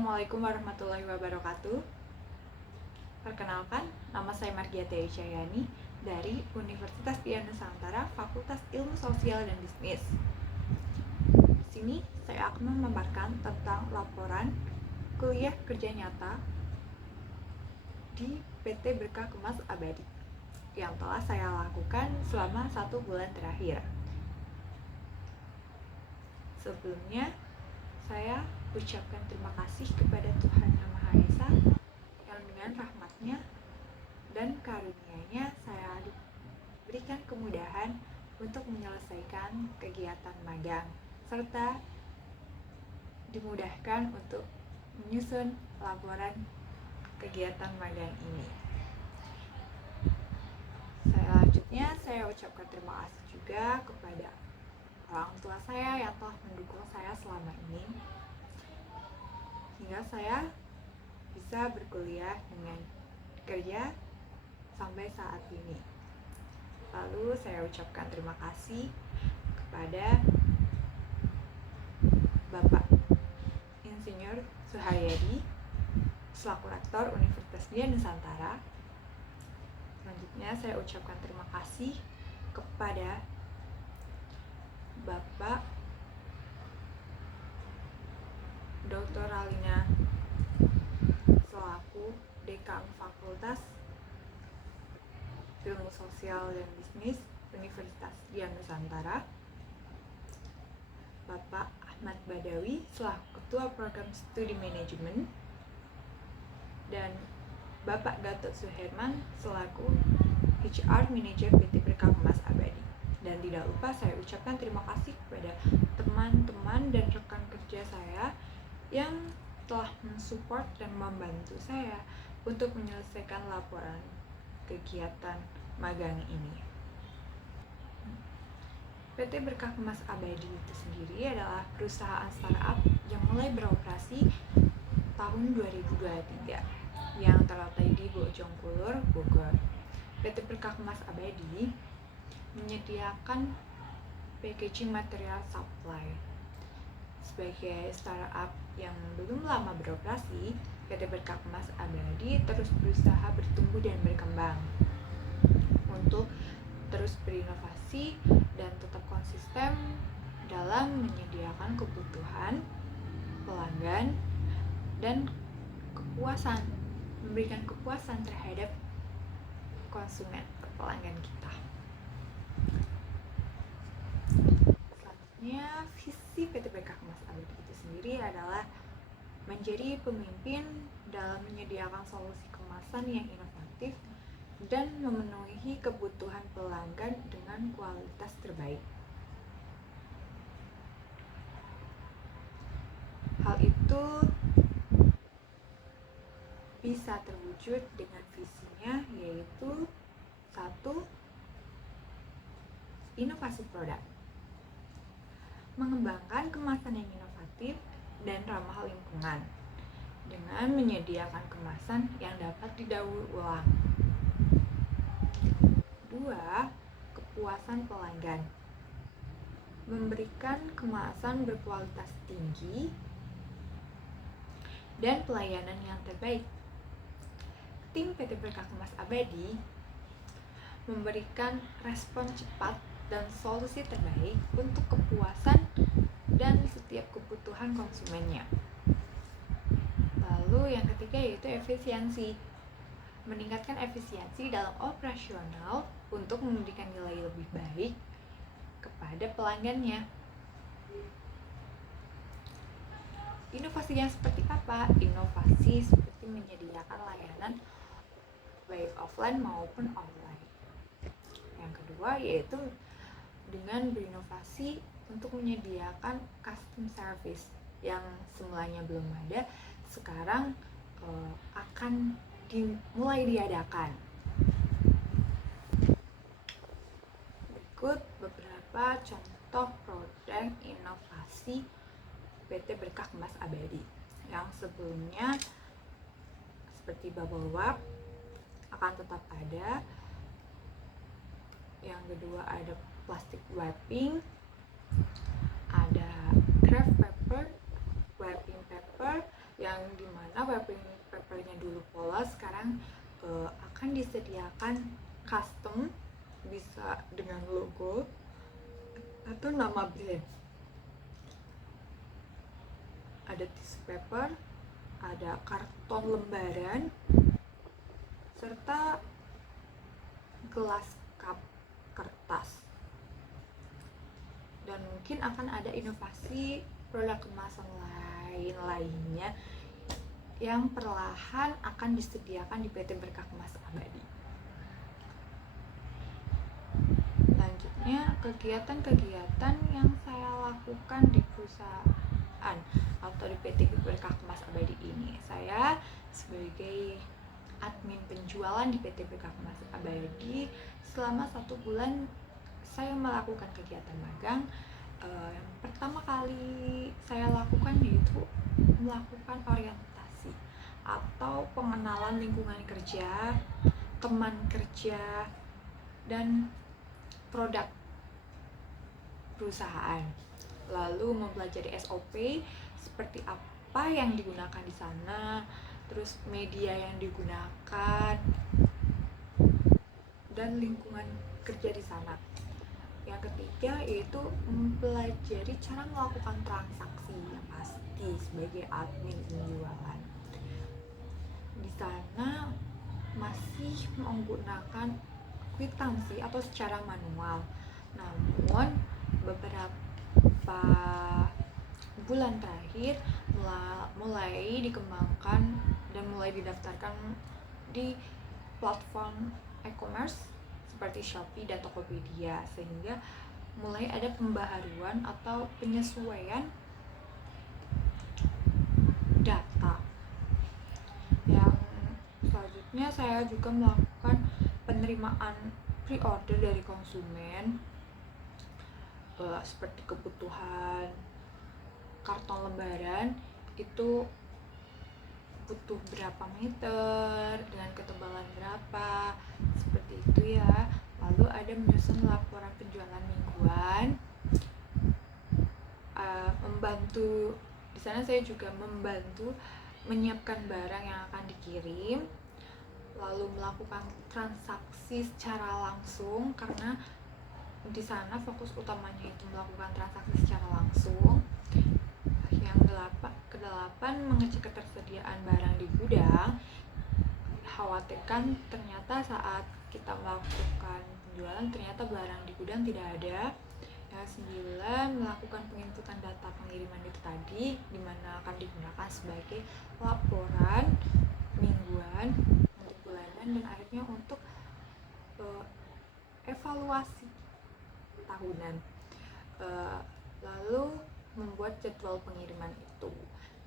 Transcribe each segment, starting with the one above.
Assalamualaikum warahmatullahi wabarakatuh. Perkenalkan, nama saya Margiati Aisyayani dari Universitas Dian Nusantara, Fakultas Ilmu Sosial dan Bisnis. Di sini saya akan memaparkan tentang laporan kuliah kerja nyata di PT Berkah Kemas Abadi yang telah saya lakukan selama 1 bulan terakhir. Sebelumnya, saya ucapkan terima kasih kepada Tuhan Yang Maha Esa yang dengan rahmatnya dan karunia-Nya saya diberikan kemudahan untuk menyelesaikan kegiatan magang serta dimudahkan untuk menyusun laporan kegiatan magang ini. Selanjutnya saya ucapkan terima kasih juga kepada orang tua saya yang telah mendukung saya selama ini hingga saya bisa berkuliah dengan kerja sampai saat ini. Lalu saya ucapkan terima kasih kepada Bapak Insinyur Suharyadi selaku Rektor Universitas Dian Nusantara. Selanjutnya saya ucapkan terima kasih kepada Bapak Dr. Ralina selaku Dekan Fakultas Ilmu Sosial dan Bisnis Universitas Dian Nusantara, Bapak Ahmad Badawi selaku Ketua Program Studi Manajemen, dan Bapak Gatot Suherman selaku HR Manager PT Berkah Kemas Abadi. Dan tidak lupa saya ucapkan terima kasih kepada teman-teman dan rekan kerja saya yang telah mensupport dan membantu saya untuk menyelesaikan laporan kegiatan magang ini. PT Berkah Kemas Abadi itu sendiri adalah perusahaan startup yang mulai beroperasi tahun 2023 yang terletak di Bojongkulur, Bogor. PT Berkah Kemas Abadi menyediakan packaging material supply. Sebagai startup yang belum lama beroperasi, PT Berkah Kemas Abadi terus berusaha bertumbuh dan berkembang untuk terus berinovasi dan tetap konsisten dalam menyediakan kebutuhan pelanggan dan memberikan kepuasan terhadap konsumen pelanggan kita. Selanjutnya, visi PT Berkah Kemas Abadi itu sendiri adalah menjadi pemimpin dalam menyediakan solusi kemasan yang inovatif dan memenuhi kebutuhan pelanggan dengan kualitas terbaik. Hal itu bisa terwujud dengan visinya, yaitu 1. Inovasi produk, mengembangkan kemasan yang inovatif dan ramah lingkungan dengan menyediakan kemasan yang dapat didaur ulang. 2. Kepuasan pelanggan, memberikan kemasan berkualitas tinggi dan pelayanan yang terbaik. Tim PT Berkah Kemas Abadi memberikan respon cepat dan solusi terbaik untuk kepuasan dan setiap kebutuhan konsumennya. Lalu yang ketiga yaitu efisiensi, meningkatkan efisiensi dalam operasional untuk memberikan nilai lebih baik kepada pelanggannya. Inovasinya seperti apa? Inovasi seperti menyediakan layanan baik offline maupun online. Yang kedua yaitu dengan berinovasi untuk menyediakan custom service yang semulanya belum ada, sekarang akan mulai diadakan. Berikut beberapa contoh produk inovasi PT Berkah Kemas Abadi. Yang sebelumnya seperti bubble wrap akan tetap ada. Yang kedua ada plastic wrapping, ada craft paper, wrapping paper. Yang yang dimana wrapping papernya dulu polos, sekarang akan disediakan custom, bisa dengan logo atau nama brand. Ada tissue paper, ada karton lembaran, serta gelas cup kertas. Dan mungkin akan ada inovasi produk kemasan lainnya yang perlahan akan disediakan di PT Berkah Kemas Abadi. Selanjutnya, kegiatan-kegiatan yang saya lakukan di perusahaan atau di PT Berkah Kemas Abadi ini. Saya sebagai admin penjualan di PT Berkah Kemas Abadi, selama 1 bulan saya melakukan kegiatan magang. Yang pertama kali saya lakukan yaitu melakukan orientasi atau pengenalan lingkungan kerja, teman kerja, dan produk perusahaan. Lalu mempelajari SOP seperti apa yang digunakan di sana, terus media yang digunakan, dan lingkungan kerja di sana. Yang ketiga yaitu mempelajari cara melakukan transaksi yang pasti sebagai admin penjualan. Di sana masih menggunakan kwitansi atau secara manual. Namun beberapa bulan terakhir mulai dikembangkan dan mulai didaftarkan di platform e-commerce seperti Shopee dan Tokopedia, sehingga mulai ada pembaharuan atau penyesuaian data. Yang selanjutnya saya juga melakukan penerimaan pre-order dari konsumen, seperti kebutuhan karton lembaran itu butuh berapa meter dengan ketebalan berapa, seperti itu ya. Lalu ada menyusun laporan penjualan mingguan, membantu di sana. Saya juga membantu menyiapkan barang yang akan dikirim, lalu melakukan transaksi secara langsung karena di sana fokus utamanya itu melakukan transaksi secara langsung. Yang kedelapan, mengecek ketersediaan barang di gudang. Khawatirkan ternyata saat kita melakukan penjualan ternyata barang di gudang tidak ada. Yang 9, melakukan penginputan data pengiriman itu tadi, dimana akan digunakan sebagai laporan mingguan, untuk bulanan, dan akhirnya untuk evaluasi tahunan. Lalu membuat jadwal pengiriman itu,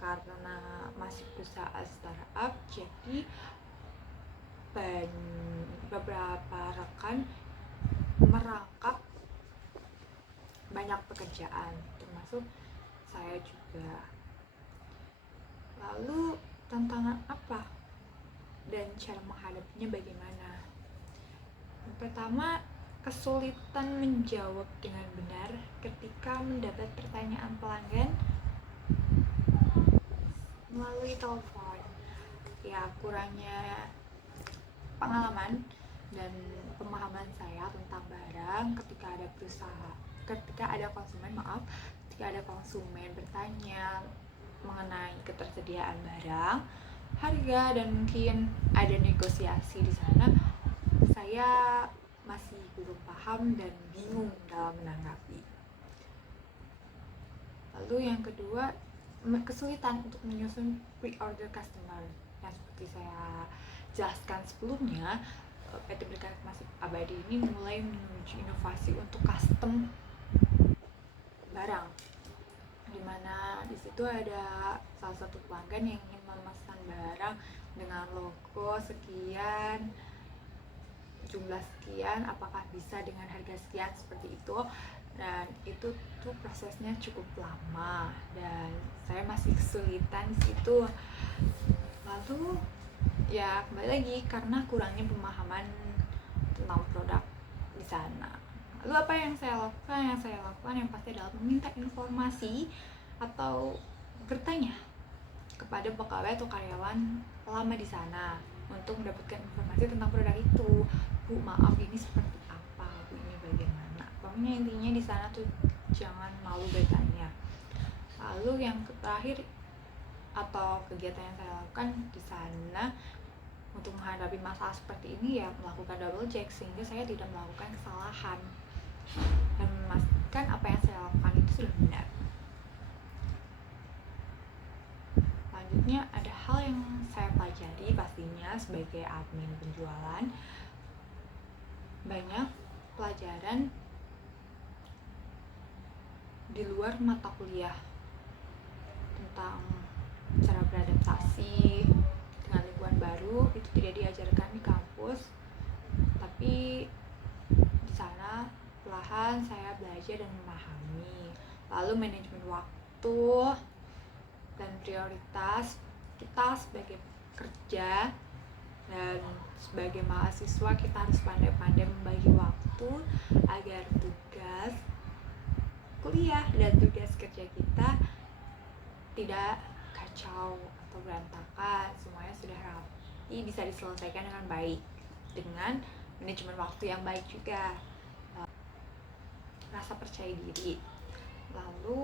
karena masih perusahaan startup, jadi beberapa rekan merangkap banyak pekerjaan, termasuk saya juga. Lalu tantangan apa dan cara menghadapinya bagaimana? Yang pertama, kesulitan menjawab dengan benar ketika mendapat pertanyaan pelanggan melalui telepon. Ya, kurangnya pengalaman dan pemahaman saya tentang barang ketika ada konsumen bertanya mengenai ketersediaan barang, harga, dan mungkin ada negosiasi di sana. Saya masih belum paham dan bingung dalam menanggapi. Lalu yang kedua, kesulitan untuk menyusun pre-order customer. Yang seperti saya jelaskan sebelumnya, PT Berkah Kemas Abadi ini mulai menuju inovasi untuk custom barang, dimana di situ ada salah satu pelanggan yang ingin memesan barang dengan logo sekian, jumlah sekian, apakah bisa dengan harga sekian, seperti itu. Dan itu tuh prosesnya cukup lama dan saya masih kesulitan di situ. Lalu ya kembali lagi karena kurangnya pemahaman tentang produk di sana. Lalu apa yang saya lakukan? Yang saya lakukan yang pasti adalah meminta informasi atau bertanya kepada pegawai atau karyawan lama di sana untuk mendapatkan informasi tentang produk itu. Bu, maaf ini seperti apa, Bu ini bagaimana. Pokoknya intinya di sana tuh jangan malu bertanya. Lalu yang terakhir atau kegiatan yang saya lakukan di sana untuk menghadapi masalah seperti ini ya melakukan double check sehingga saya tidak melakukan kesalahan dan memastikan apa yang saya lakukan itu sudah benar. Selanjutnya ada hal yang saya pelajari pastinya sebagai admin penjualan, banyak pelajaran di luar mata kuliah tentang cara beradaptasi dengan lingkungan baru, itu tidak diajarkan di kampus, tapi di sana perlahan saya belajar dan memahami. Lalu manajemen waktu dan prioritas kita sebagai pekerja dan sebagai mahasiswa, kita harus pandai-pandai membagi waktu agar tugas kuliah dan tugas kerja kita tidak kacau atau berantakan, semuanya sudah rapi, bisa diselesaikan dengan baik dengan manajemen waktu yang baik juga. Rasa percaya diri, lalu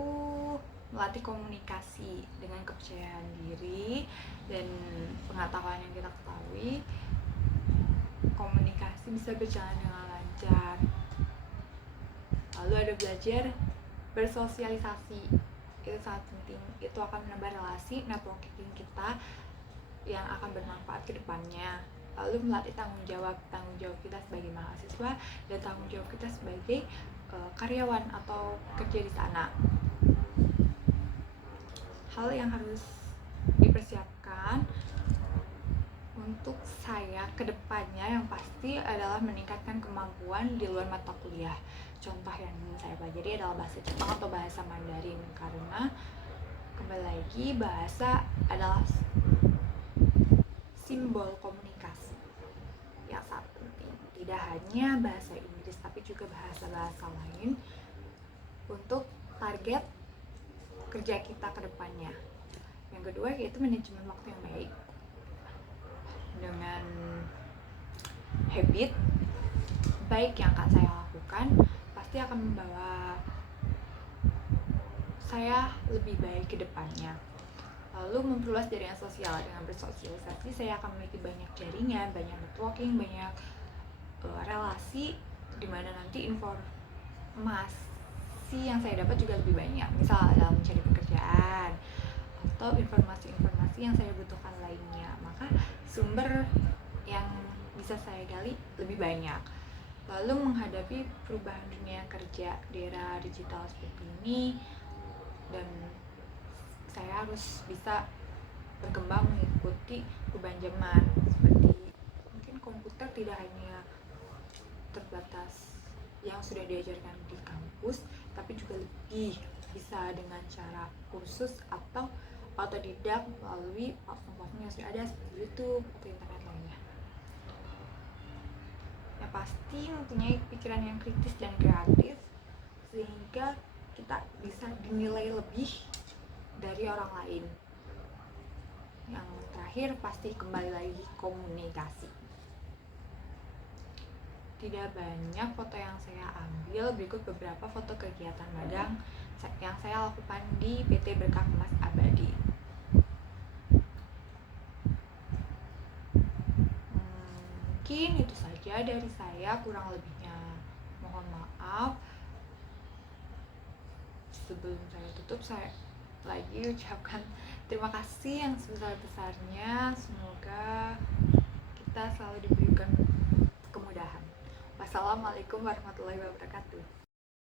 melatih komunikasi dengan kepercayaan diri dan pengetahuan yang kita ketahui, komunikasi bisa berjalan dengan lancar. Lalu ada belajar bersosialisasi, itu sangat penting, itu akan menambah relasi networking kita yang akan bermanfaat ke depannya. Lalu melatih tanggung jawab kita sebagai mahasiswa dan tanggung jawab kita sebagai karyawan atau kerja di sana. Hal yang harus dipersiapkan untuk saya ke depannya yang pasti adalah meningkatkan kemampuan di luar mata kuliah. Contoh yang saya pelajari adalah bahasa Jepang atau bahasa Mandarin, karena kembali lagi bahasa adalah simbol komunikasi yang sangat penting. Tidak hanya bahasa Inggris tapi juga bahasa-bahasa lain untuk target kerja kita ke depannya. Yang kedua yaitu manajemen waktu yang baik. Dengan habit baik yang akan saya lakukan pasti akan membawa saya lebih baik ke depannya. Lalu memperluas jaringan sosial, dengan bersosialisasi saya akan memiliki banyak jaringan, banyak networking, banyak relasi, dimana nanti informasi yang saya dapat juga lebih banyak, misal dalam mencari pekerjaan atau informasi-informasi yang saya butuhkan lainnya, maka sumber yang bisa saya gali lebih banyak. Lalu menghadapi perubahan dunia kerja di era digital seperti ini, dan saya harus bisa berkembang mengikuti perubahan zaman. Seperti mungkin komputer tidak hanya terbatas yang sudah diajarkan di kampus, tapi juga lebih bisa dengan cara kursus atau otodidak melalui platform-platform yang sudah ada seperti YouTube atau internet lainnya. Yang pasti mempunyai pikiran yang kritis dan kreatif sehingga kita bisa dinilai lebih dari orang lain. Yang terakhir pasti kembali lagi komunikasi. Tidak banyak foto yang saya ambil, berikut beberapa foto kegiatan magang yang saya lakukan di PT Berkah Emas Abadi. Mungkin itu saja dari saya, kurang lebihnya mohon maaf. Sebelum saya tutup, saya lagi ucapkan terima kasih yang sebesar-besarnya. Semoga kita selalu diberikan kemudahan. Wassalamualaikum warahmatullahi wabarakatuh.